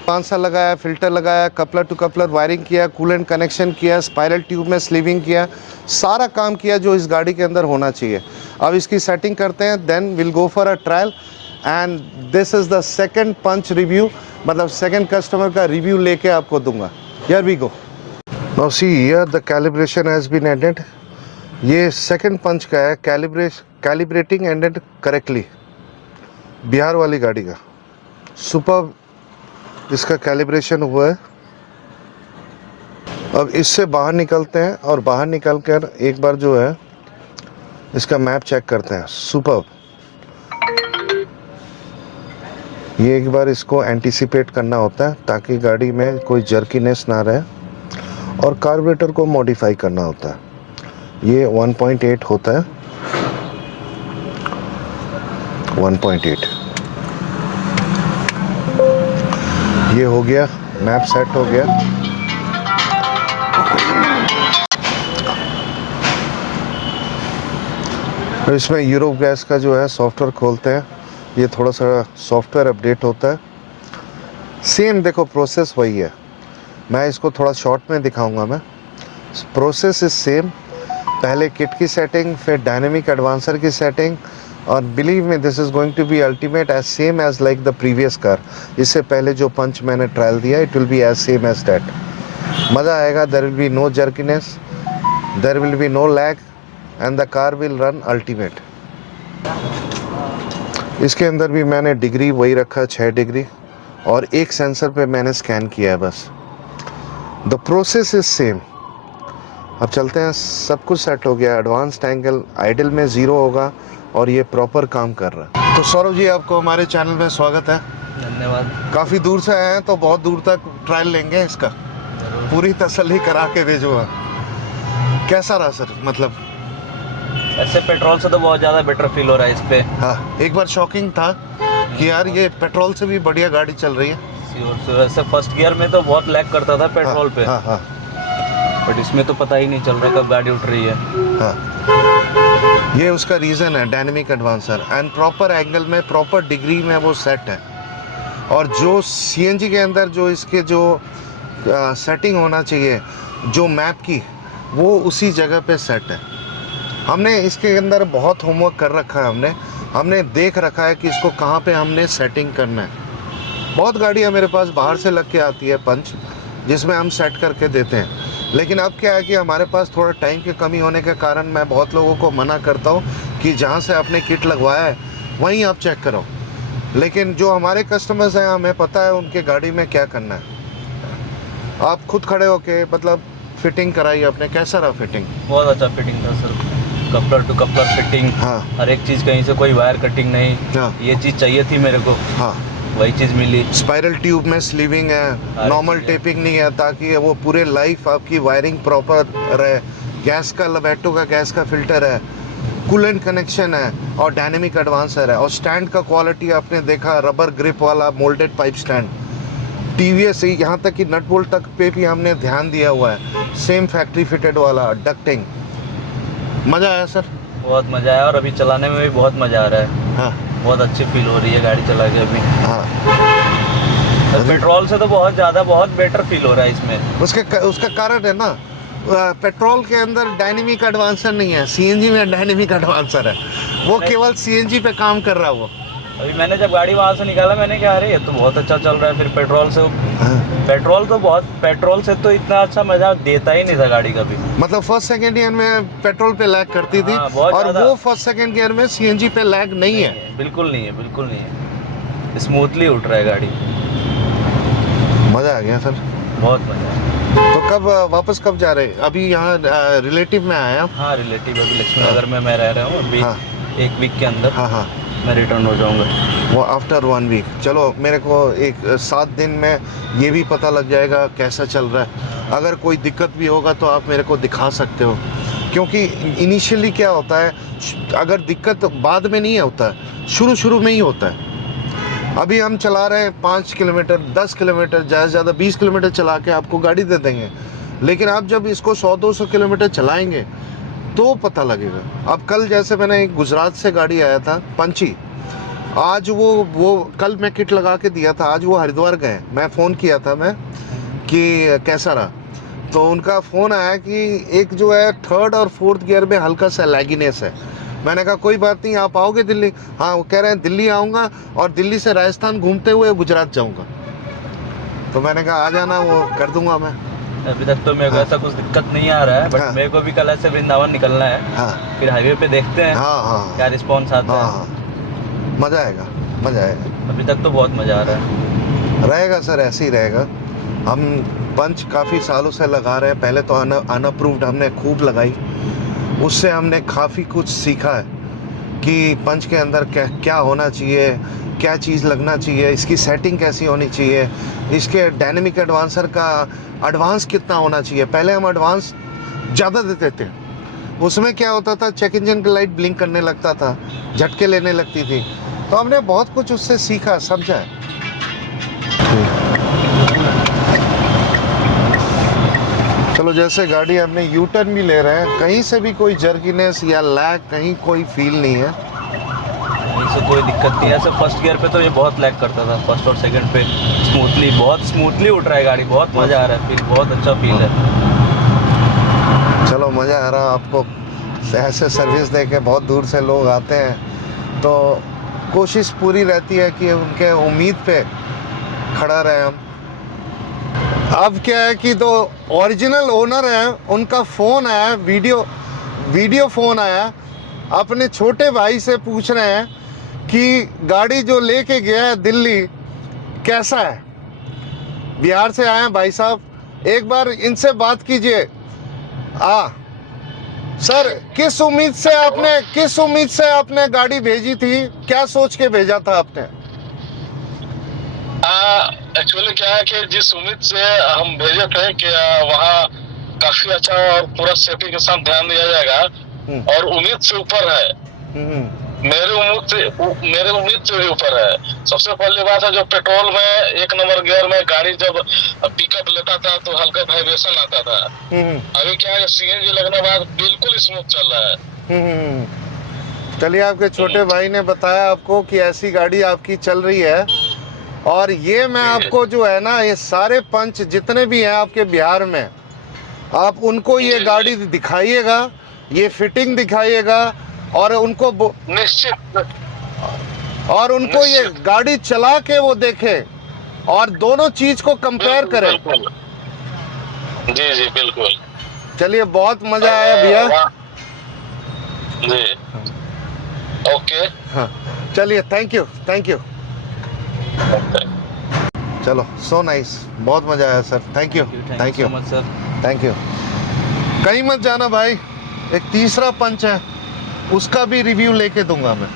पांसा लगाया, फिल्टर लगाया, कपलर टू कपलर वायरिंग किया, कूलेंट कनेक्शन किया, स्पाइरल ट्यूब में स्लीविंग किया, सारा काम किया जो इस गाड़ी के अंदर होना चाहिए। अब इसकी सेटिंग करते हैं, then will go for a trial. And this is the second punch review, मतलब सेकंड कस्टमर का रिव्यू लेके आपको दूंगा। Here we go. Now see here the calibration has been added. ये सेकंड पंच का है, कैलिब्रेटिंग एंडेड करेक्टली, बिहार वाली गाड़ी का सुपर इसका कैलिब्रेशन हुआ है। अब इससे बाहर निकलते हैं और बाहर निकल कर एक बार जो है इसका मैप चेक करते हैं। सुपर, ये एक बार इसको एंटीसिपेट करना होता है ताकि गाड़ी में कोई जर्कीनेस ना रहे, और कार्बोरेटर को मॉडिफाई करना होता है। ये 1.8 होता है, 1.8। ये हो गया, मैप सेट हो गया। तो इसमें यूरोप गैस का जो है सॉफ्टवेयर खोलते हैं, ये थोड़ा सा सॉफ्टवेयर अपडेट होता है। सेम देखो प्रोसेस वही है, मैं इसको थोड़ा शॉर्ट में दिखाऊंगा। मैं प्रोसेस इज सेम, पहले किट की सेटिंग, फिर डायनेमिक एडवांसर की सेटिंग, और believe me this is going to be ultimate as same as like the previous car. इससे पहले जो पंच मैंने ट्रायल दिया, it will be as same as that. मज़ा आएगा, there will be no jerkiness, there will be no lag, and the car will run ultimate. इसके अंदर भी मैंने डिग्री वही रखा, 6 डिग्री, और एक सेंसर पे मैंने स्कैन किया है बस। The process is same. अब चलते हैं, सब कुछ सेट हो गया, एडवांस्ड एंगल आइडल में 0 होगा, और ये प्रॉपर काम कर रहा है। तो सौरभ जी आपको हमारे चैनल में स्वागत है। धन्यवाद। काफ़ी दूर से आए हैं तो बहुत दूर तक ट्रायल लेंगे इसका, पूरी तसल्ली करा के भेजूँगा। कैसा रहा सर, मतलब ऐसे पेट्रोल से तो बहुत ज़्यादा बेटर फील हो रहा है इस पे। हाँ, एक बार शॉकिंग था कि यार ये पेट्रोल से भी बढ़िया गाड़ी चल रही है। वैसे फर्स्ट गियर में तो बहुत लैग करता था पेट्रोल पे, हाँ हाँ, बट इसमें तो पता ही नहीं चल रहा कब गाड़ी उठ रही है। हाँ, ये उसका रीज़न है, dynamic advancer, and proper angle में, प्रॉपर डिग्री में वो सेट है। और जो CNG के अंदर जो इसके जो सेटिंग होना चाहिए, जो मैप की, वो उसी जगह पे सेट है। हमने इसके अंदर बहुत होमवर्क कर रखा है, हमने देख रखा है कि इसको कहाँ पे हमने सेटिंग करना है। बहुत गाड़ियाँ मेरे पास बाहर से लग के आती है पंच, जिसमें हम सेट करके देते हैं। लेकिन अब क्या है कि हमारे पास थोड़ा टाइम की कमी होने के कारण मैं बहुत लोगों को मना करता हूँ कि जहाँ से आपने किट लगवाया है वहीं आप चेक करो। लेकिन जो हमारे कस्टमर्स हैं, हमें पता है उनके गाड़ी में क्या करना है। आप खुद खड़े होके मतलब फिटिंग कराइए अपने, कैसा रहा फिटिंग? बहुत अच्छा फिटिंग था sir, coupler to coupler fitting, हाँ, हर एक चीज़, कहीं से कोई वायर कटिंग नहीं। हाँ, ये चीज़ चाहिए थी मेरे को, हाँ, वही चीज़ मिली। स्पाइरल ट्यूब में स्लीविंग है, नॉर्मल टेपिंग नहीं है, ताकि वो पूरे लाइफ आपकी वायरिंग प्रॉपर रहे। गैस का लबैटो का गैस का फिल्टर है, कूलेंट कनेक्शन है, और डायनेमिक एडवांसर है। और स्टैंड का क्वालिटी आपने देखा, रबर ग्रिप वाला मोल्डेड पाइप स्टैंड, TVS से यहाँ तक कि नट बोल्ट तक पे भी हमने ध्यान दिया हुआ है, सेम फैक्ट्री फिटेड वाला डक्टिंग। मज़ा आया सर? बहुत मज़ा आया, और अभी चलाने में भी बहुत मज़ा आ रहा है। हाँ, बहुत अच्छी फील हो रही है गाड़ी चला के अभी। हाँ, पेट्रोल से तो बहुत ज़्यादा, बहुत बेटर फील हो रहा है इसमें। उसका कारण है ना, पेट्रोल के अंदर डायनेमिक एडवांसर नहीं है, CNG में डायनेमिक एडवांसर है। वो केवल CNG पे काम कर रहा है वो। अभी मैंने जब गाड़ी वहाँ से निकाला मैंने कहा अरे ये तो बहुत अच्छा चल रहा है। फिर पेट्रोल से तो इतना अच्छा मजा देता ही नहीं था गाड़ी कभी। मतलब फर्स्ट सेकंड गियर में पेट्रोल पे लैग करती थी, हाँ, बहुत और ज़्यादा। वो फर्स्ट सेकंड गियर में सीएनजी पे लैग नहीं है। बिल्कुल नहीं है, बिल्कुल नहीं है। स्मूथली उठ रहा है गाड़ी, मजा आ गया सर। बहुत मजा है। तो कब वापस कब जा रहे हैं? अभी यहाँ रिलेटिव में आए आप? हाँ, रिलेटिव अभी लक्ष्मी नगर में मैं रह रहा हूँ अभी। हाँ। 1 वीक के अंदर हाँ हाँ, मैं रिटर्न हो जाऊँगा। वो आफ्टर 1 वीक। चलो, मेरे को एक 7 दिन में ये भी पता लग जाएगा कैसा चल रहा है। अगर कोई दिक्कत भी होगा तो आप मेरे को दिखा सकते हो, क्योंकि इनिशियली क्या होता है, अगर दिक्कत बाद में नहीं होता है, शुरू में ही होता है। अभी हम चला रहे हैं 5 किलोमीटर 10 किलोमीटर, ज़्यादा से ज़्यादा 20 किलोमीटर चला के आपको गाड़ी दे देंगे, लेकिन आप जब इसको 100-200 किलोमीटर चलाएंगे तो पता लगेगा। अब कल जैसे मैंने एक गुजरात से गाड़ी आया था पंची, आज वो कल मैं किट लगा के दिया था, आज वो हरिद्वार गए। मैं फ़ोन किया था मैं कि कैसा रहा, तो उनका फ़ोन आया कि एक जो है 3rd और 4th गियर में हल्का सा लैगिनेस है। मैंने कहा कोई बात नहीं, आप आओगे दिल्ली? हाँ, वो कह रहे हैं दिल्ली आऊँगा और दिल्ली से राजस्थान घूमते हुए गुजरात जाऊँगा। तो मैंने कहा आ जाना, वो कर दूँगा मैं। अभी तक तो मेरे को ऐसा कुछ दिक्कत नहीं आ रहा है, बट हाँ। मेरे को भी कल ऐसे वृंदावन निकलना है। हाँ फिर हाईवे पे देखते हैं हाँ हाँ क्या रिस्पॉन्स आता हाँ है। हाँ, मज़ा आएगा, मज़ा आएगा। अभी तक तो बहुत मज़ा आ रहा है। रहेगा सर, ऐसे ही रहेगा। हम पंच काफ़ी सालों से लगा रहे हैं। पहले तो अनअप्रूव्ड हमने खूब लगाई, उससे हमने काफ़ी कुछ सीखा है कि पंच के अंदर क्या होना चाहिए, क्या चीज़ लगना चाहिए, इसकी सेटिंग कैसी होनी चाहिए, इसके डायनेमिक एडवांसर का एडवांस कितना होना चाहिए। पहले हम एडवांस ज़्यादा देते थे, उसमें क्या होता था, चेक इंजन की लाइट ब्लिंक करने लगता था, झटके लेने लगती थी। तो हमने बहुत कुछ उससे सीखा, समझा है। चलो, जैसे गाड़ी हमने यू टर्न भी ले रहे हैं, कहीं से भी कोई जर्किनेस या लैग कहीं कोई फील नहीं है। इससे कोई दिक्कत नहीं है। ऐसे फर्स्ट गियर पे तो ये बहुत लैग करता था, फर्स्ट और सेकंड पे बहुत स्मूथली उठ रहा है गाड़ी, बहुत मज़ा आ रहा है, फील बहुत अच्छा फील है। चलो, मज़ा आ रहा। आपको ऐसे सर्विस दे के बहुत दूर से लोग आते हैं, तो कोशिश पूरी रहती है कि उनके उम्मीद पे खड़ा रहे हम। अब क्या है कि तो ओरिजिनल ओनर हैं, उनका फ़ोन आया, वीडियो फ़ोन आया, अपने छोटे भाई से पूछ रहे हैं कि गाड़ी जो लेके गया है दिल्ली कैसा है। बिहार से आए हैं भाई साहब, एक बार इनसे बात कीजिए। सर, किस उम्मीद से आपने गाड़ी भेजी थी, क्या सोच के भेजा था आपने? एक्चुअली क्या है कि जिस उम्मीद से हम भेजे थे कि वहाँ काफी अच्छा और पूरा सेफ्टी के साथ ध्यान दिया जाएगा, और उम्मीद से ऊपर है। मेरे उम्मीद से भी ऊपर है। सबसे पहली बात है, जो पेट्रोल में 1 नंबर गियर में गाड़ी जब पिकअप लेता था तो हल्का वाइब्रेशन आता था। अभी क्या है, सीएनजी लगने के बाद बिल्कुल स्मूथ चल रहा है। चलिए, आपके छोटे भाई ने बताया आपको कि ऐसी गाड़ी आपकी चल रही है, और ये मैं आपको जो है ना, ये सारे पंच जितने भी हैं आपके बिहार में, आप उनको ये गाड़ी दिखाइएगा, ये फिटिंग दिखाइएगा, और उनको निश्चित, और उनको ये गाड़ी चला के वो देखे और दोनों चीज को कंपेयर करें। जी जी बिल्कुल। चलिए, बहुत मजा आया भैया जी। ओके, हाँ, चलिए, थैंक यू। चलो, सो नाइस, बहुत मजा आया sir. Thank you sir. Thank you. कहीं मत जाना भाई, एक तीसरा पंच है, उसका भी रिव्यू लेके दूंगा मैं।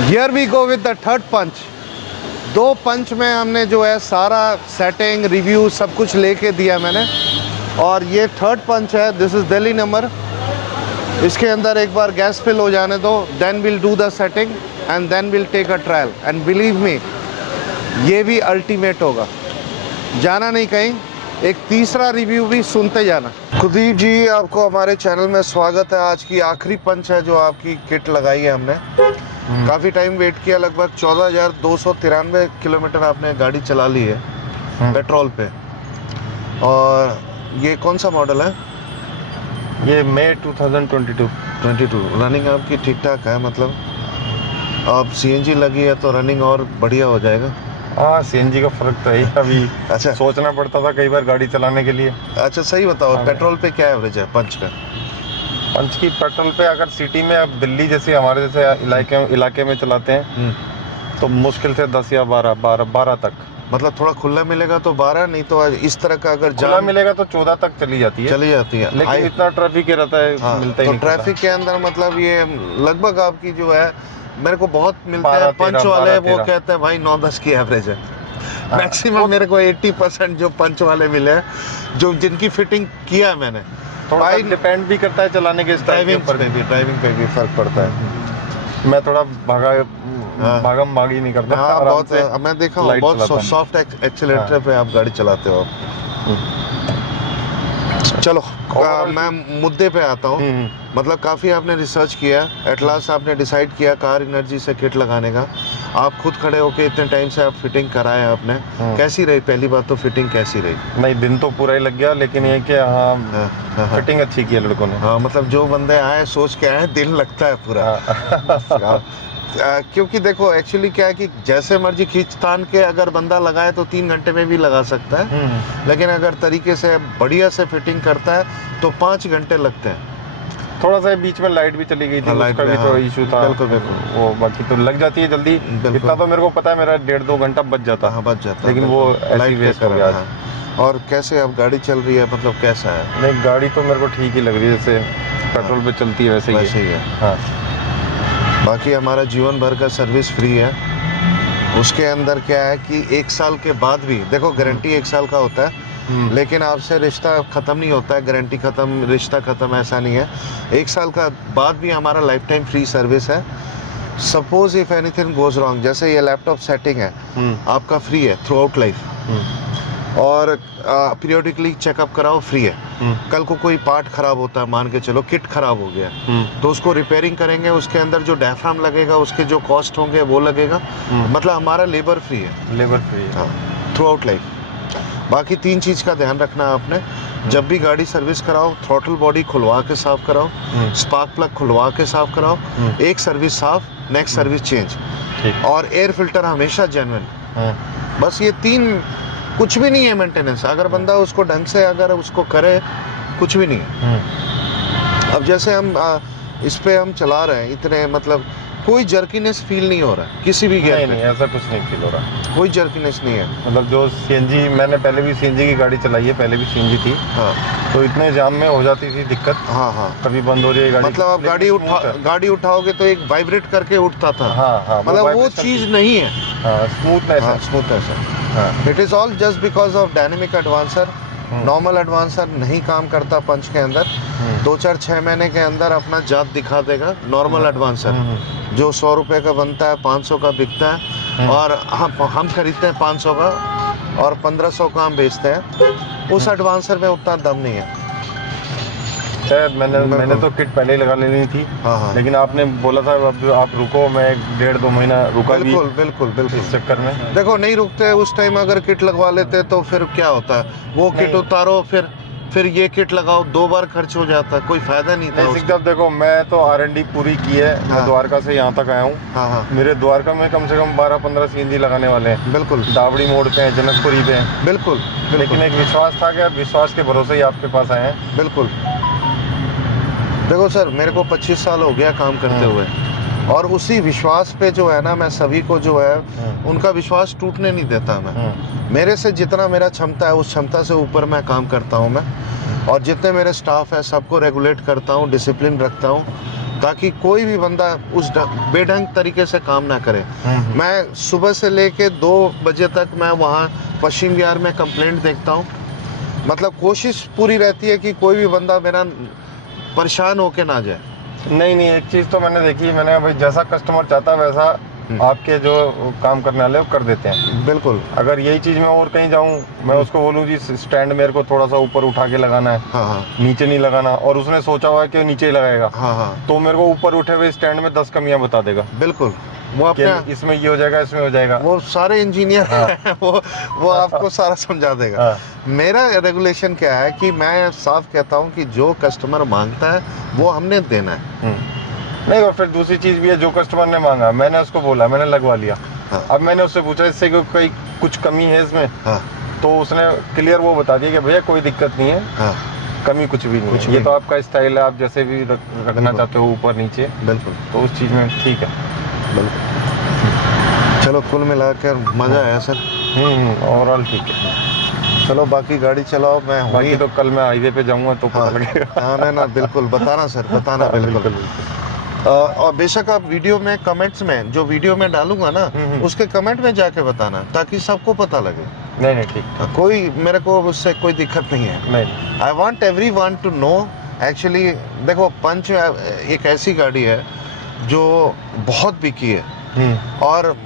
Here we go with the third punch. 2 punch में हमने जो है सारा सेटिंग रिव्यू सब कुछ लेके दिया मैंने, और ये थर्ड पंच है। This is Delhi number. इसके अंदर एक बार गैस फिल हो जाने दो, then will do the setting and then will take a trial, and believe me, ये भी अल्टीमेट होगा। जाना नहीं कहीं, एक तीसरा रिव्यू भी सुनते जाना। कुलदीप जी, आपको हमारे चैनल में स्वागत है। आज की आखिरी पंच है जो आपकी किट लगाई है हमने। काफ़ी टाइम वेट किया, लगभग 14,293 किलोमीटर आपने गाड़ी चला ली है पेट्रोल पे। और ये कौन सा मॉडल है? ये मई 2022। रनिंग आपकी ठीक ठाक है मतलब? अब सीएनजी लगी है तो रनिंग और बढ़िया हो जाएगा। हाँ सीएनजी का फर्क तो है अभी। अच्छा। सोचना पड़ता था कई बार गाड़ी चलाने के लिए। अच्छा सही बताओ, हाँ। पेट्रोल पे क्या एवरेज है पंच का? पंच की पेट्रोल पे अगर सिटी में, अब दिल्ली जैसे हमारे जैसे इलाके में चलाते हैं तो मुश्किल से 10 या 12 तक। मतलब थोड़ा खुला मिलेगा तो 12, नहीं तो इस तरह का अगर खुला जाम मिलेगा तो 14 तक चली जाती है। लेकिन लेकिन इतना ट्रैफिक रहता है, हाँ, मिलता ही तो नहीं ट्रैफिक के अंदर मतलब ये लगभग आपकी जो है, मेरे को बहुत मिलते हैं 12, पंच 13, वाले, वो 13। कहते हैं भाई 9-10 की एवरेज है। हाँ, मैक्सिमम मेरे को 80% जो पंच वाले मिले हैं, जो जिनकी फिटिंग किया है मैंने। थोड़ा भाई डिपेंड भी करता है चलाने के स्टाइल के ऊपर। ड्राइविंग पे भी फर्क पड़ता है। मैं थोड़ा हाँ। भागम भागी नहीं करता। हाँ आराम बहुत, से मैं देखा हूँ लाइट बहुत चलाता हूँ। सॉफ्ट एक्सीलरेटर पे आप गाड़ी चलाते हो आप। चलो मैं मुद्दे पे आता हूँ। मतलब काफ़ी आपने रिसर्च किया, एट लास्ट आपने डिसाइड किया कार एनर्जी से किट लगाने का। आप खुद खड़े होके इतने टाइम से आप फिटिंग कराए आपने, कैसी रही? पहली बात तो फिटिंग कैसी रही? नहीं, दिन तो पूरा ही लग गया, लेकिन ये कि हाँ फिटिंग अच्छी की है लड़कों ने। हाँ मतलब जो बंदे आए सोच के आए, दिन लगता है पूरा। क्योंकि देखो एक्चुअली क्या है कि जैसे मर्जी खींच तान के अगर बंदा लगाए तो 3 घंटे में भी लगा सकता है, लेकिन अगर तरीके से बढ़िया से फिटिंग करता है तो 5 घंटे लगते हैं। थोड़ा सा बीच में लाइट भी चली गई थी, उसका भी तो इशू था। बिल्कुल बिल्कुल। वो बाकी तो लग जाती है जल्दी। इतना तो मेरे को पता है, मेरा 1.5-2 घंटा बच जाता। हाँ बच जाता, लेकिन वो ऐसी वेस्ट हो गया आज। और कैसे अब गाड़ी चल रही है, मतलब कैसा है? नहीं, गाड़ी तो मेरे को ठीक ही लग रही है, जैसे पेट्रोल पे चलती है वैसे ही है। हाँ। बाकी हमारा जीवन भर का सर्विस फ्री है। उसके अंदर क्या है कि 1 साल के बाद भी देखो, गारंटी 1 साल का होता है, लेकिन आपसे रिश्ता ख़त्म नहीं होता है, गारंटी ख़त्म रिश्ता ख़त्म ऐसा नहीं है। 1 साल का बाद भी हमारा लाइफ टाइम फ्री सर्विस है। Suppose if anything goes wrong, जैसे ये लैपटॉप सेटिंग है आपका फ्री है थ्रू आउट लाइफ, और पीरियोडिकली चेकअप कराओ फ्री है। कल को कोई पार्ट खराब होता है, मान के चलो किट खराब हो गया, तो उसको रिपेयरिंग करेंगे, उसके अंदर जो डायफ्राम लगेगा उसके जो कॉस्ट होंगे वो लगेगा। मतलब हमारा लेबर फ्री है, लेबर फ्री है। हाँ थ्रू आउट लाइफ। बाकी 3 चीज़ का ध्यान रखना आपने, जब भी गाड़ी सर्विस कराओ थ्रॉटल बॉडी खुलवा के साफ कराओ, स्पार्क प्लग खुलवा के साफ कराओ, एक सर्विस साफ, नेक्स्ट सर्विस चेंज, और एयर फिल्टर हमेशा जेन्युइन। बस ये 3, कुछ भी नहीं है मेंटेनेंस। अगर बंदा उसको ढंग से अगर उसको करे, कुछ भी नहीं है। अब जैसे हम इस पे हम चला रहे हैं इतने, मतलब कोई जर्कीनेस फील नहीं हो रहा है किसी भी गियर पे। नहीं, ऐसा कुछ नहीं फील हो रहा, कोई जर्कीनेस नहीं है। मतलब जो सीएनजी, मैंने पहले भी सीएनजी की गाड़ी चलाई है, पहले भी सीएनजी थी। हाँ तो इतने जाम में हो जाती थी दिक्कत। हाँ कभी बंद हो रही है गाड़ी। मतलब आप गाड़ी उठाओगे तो एक वाइब्रेट करके उठता था। हाँ, मतलब वो चीज़ नहीं है। स्मूथनेस है। It is all just because of dynamic advancer. Normal advancer नहीं काम करता पंच के अंदर। 2-4-6 महीने के अंदर अपना जात दिखा देगा नॉर्मल एडवांसर, जो 100 रुपये का बनता है 500 का बिकता है, और हम खरीदते हैं 500 का और 1500 का हम बेचते हैं। उस एडवांसर में उतना दम नहीं है। मैंने तो किट पहले ही लगा लेनी थी। हाँ। लेकिन आपने बोला था अब आप रुको, मैं 1.5-2 महीना रुका भी बिल्कुल इस चक्कर में। देखो नहीं रुकते उस टाइम, अगर किट लगवा लेते तो फिर क्या होता है, वो किट उतारो फिर ये किट लगाओ, 2 बार खर्च हो जाता, कोई फायदा नहीं था। जब देखो, मैं तो R&D पूरी की है। मैं द्वारका से यहाँ तक आया हूँ। हाँ। मेरे द्वारका में कम से कम 12-15 सीएनजी लगाने वाले हैं। बिल्कुल। दावड़ी मोड़ पे हैं, जनकपुरी पे हैं। बिल्कुल। लेकिन एक विश्वास था कि विश्वास के भरोसे ही आपके पास आए हैं। बिल्कुल। देखो सर, मेरे को 25 साल हो गया काम करते हुए, और उसी विश्वास पे जो है ना, मैं सभी को जो है उनका विश्वास टूटने नहीं देता मैं। मेरे से जितना मेरा क्षमता है उस क्षमता से ऊपर मैं काम करता हूँ मैं, और जितने मेरे स्टाफ है सबको रेगुलेट करता हूँ, डिसिप्लिन रखता हूँ, ताकि कोई भी बंदा उस बेढंग तरीके से काम ना करे। मैं सुबह से लेके 2 बजे तक मैं वहाँ पश्चिम बिहार में कंप्लेंट देखता हूँ। मतलब कोशिश पूरी रहती है कि कोई भी बंदा मेरा परेशान होके ना जाए। नहीं, एक चीज़ तो मैंने देखी, मैंने भाई जैसा कस्टमर चाहता है वैसा आपके जो काम करने वाले वो कर देते हैं। बिल्कुल। अगर यही चीज़ मैं और कहीं जाऊँ, मैं उसको बोलूँ जी स्टैंड मेरे को थोड़ा सा ऊपर उठा के लगाना है, हाँ, नीचे नहीं लगाना, और उसने सोचा हुआ है कि नीचे ही लगाएगा, हाँ, तो मेरे को ऊपर उठे हुए स्टैंड में 10 कमियां बता देगा। बिल्कुल। वो अपने इसमें ये हो जाएगा, इसमें हो जाएगा, वो सारे इंजीनियर हैं, वो आपको सारा समझा देगा। मेरा रेगुलेशन क्या है कि मैं साफ कहता हूँ कि जो कस्टमर मांगता है वो हमने देना है। नहीं, और फिर दूसरी चीज भी है, जो कस्टमर ने मांगा मैंने उसको बोला, मैंने लगवा लिया। हाँ। अब मैंने उससे पूछा इससे कोई कुछ कमी है इसमें, हाँ तो उसने क्लियर वो बता दिया कि भैया कोई दिक्कत नहीं है, हाँ कमी कुछ भी नहीं कुछ है, भी ये तो आपका स्टाइल है, आप जैसे भी रखना बिल्कुल। चाहते हो ऊपर नीचे, बिल्कुल तो उस चीज में ठीक है। बिल्कुल। चलो कुल मिलाकर मज़ा आया सर। ओवरऑल ठीक है। चलो बाकी गाड़ी चलाओ, मैं बाकी तो कल मैं हाईवे पे जाऊंगा तो पता हाँ लगेगा। हाँ ना बिल्कुल बताना सर, बताना बिल्कुल। और बेशक आप वीडियो में कमेंट्स में जो वीडियो में डालूंगा ना उसके कमेंट में जाके बताना, ताकि सबको पता लगे। नहीं ठीक, कोई मेरे को उससे कोई दिक्कत नहीं है। नहीं I want everyone to know actually. देखो पंच एक ऐसी गाड़ी है जो बहुत बिकी है और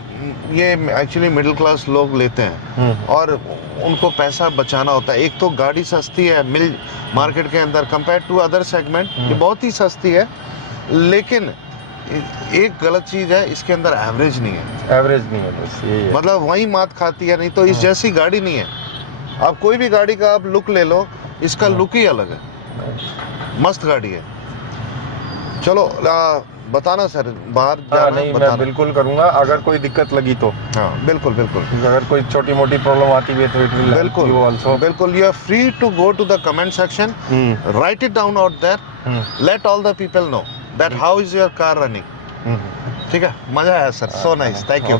ये एक्चुअली मिडिल क्लास लोग लेते हैं और उनको पैसा बचाना होता है। एक तो गाड़ी सस्ती है मिल मार्केट के अंदर कंपेयर टू अदर सेगमेंट, ये बहुत ही सस्ती है, लेकिन एक गलत चीज़ है, इसके अंदर एवरेज नहीं है। एवरेज नहीं है, बस यही है। मतलब वही मात खाती है, नहीं तो इस जैसी गाड़ी नहीं है। आप कोई भी गाड़ी का आप लुक ले लो, इसका लुक ही अलग है, मस्त गाड़ी है। चलो बताना सर, बाहर जाना नहीं मैं बताना। बिल्कुल करूंगा, अगर कोई दिक्कत लगी तो। हाँ बिल्कुल बिल्कुल अगर कोई छोटी मोटी प्रॉब्लम आती है तो इट विल बिल्कुल आल्सो। बिल्कुल। You are free to go to the comment section, write it down out there, let all the people know that how is your car running. ठीक है, मजा आया sir, so nice, thank you.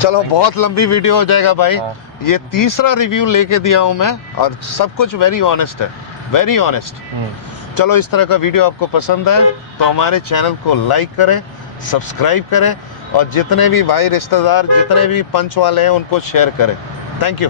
चलो बहुत लंबी video हो जाएगा भाई, ये तीसरा रिव्यू लेके दिया हूँ मैं और सब कुछ वेरी ऑनेस्ट है, वेरी ऑनेस्ट। चलो इस तरह का वीडियो आपको पसंद है तो हमारे चैनल को लाइक करें, सब्सक्राइब करें और जितने भी भाई रिश्तेदार जितने भी पंच वाले हैं उनको शेयर करें। Thank you.